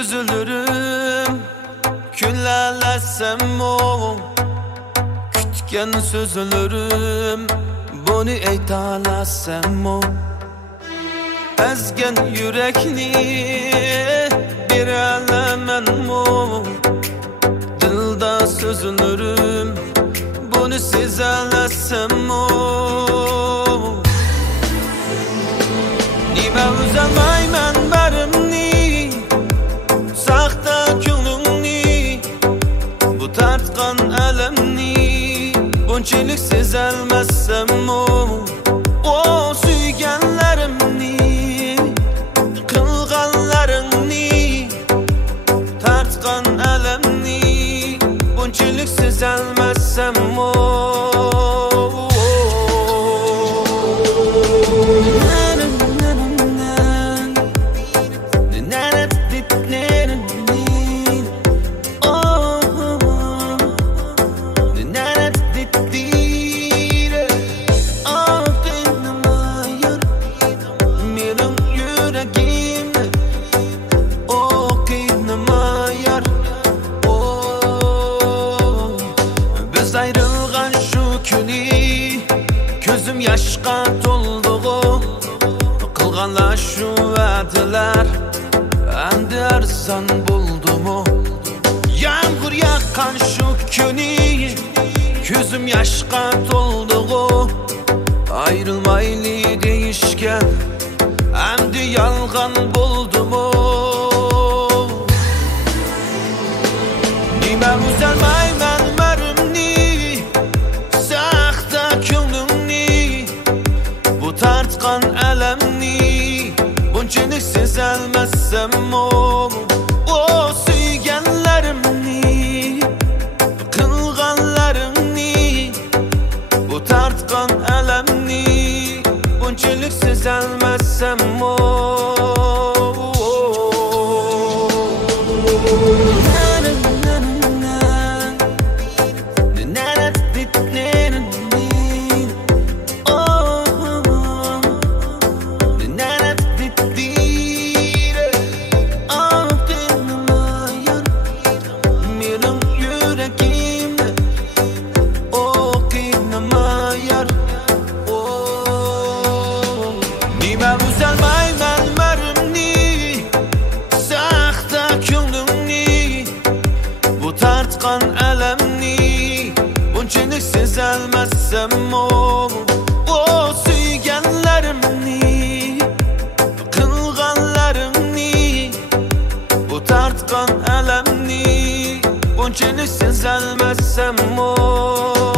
üzülürüm, küllələsəm o kütken sözülürüm, bunu eytaləsəm o ezgen yürekni bir eləmən o dilda sözülürüm, bunu siz eləsəm o nime üzəlməy mən bərimni saxta külünni bu tartqan ələmni bunçilik siz elməsəm o süygənlərimni qılğanlarımni tartqan ələmni bunçilik siz elməsəm o ayrılgan şu günü gözüm yaşqa dolduğu kılganlar şu vədiler endi arzan buldumu yağmur yakan şu günü gözüm yaşqa dolduğu ayrılmaylı deyişken endi yalgan buldumu nime üzəlməy mən tartqan ələmni bunçilik siz elməsəm o süygənlərimni qılğanlarımni bu tartqan ələmni bunçilik siz elməsəm o nime üzəlməy mən mərimni saxta külünni bu tartqan ələmni bunçilik siz elməsəm o süygənlərimni qılğanlarımni bu tartqan ələmni bunçilik siz elməsəm o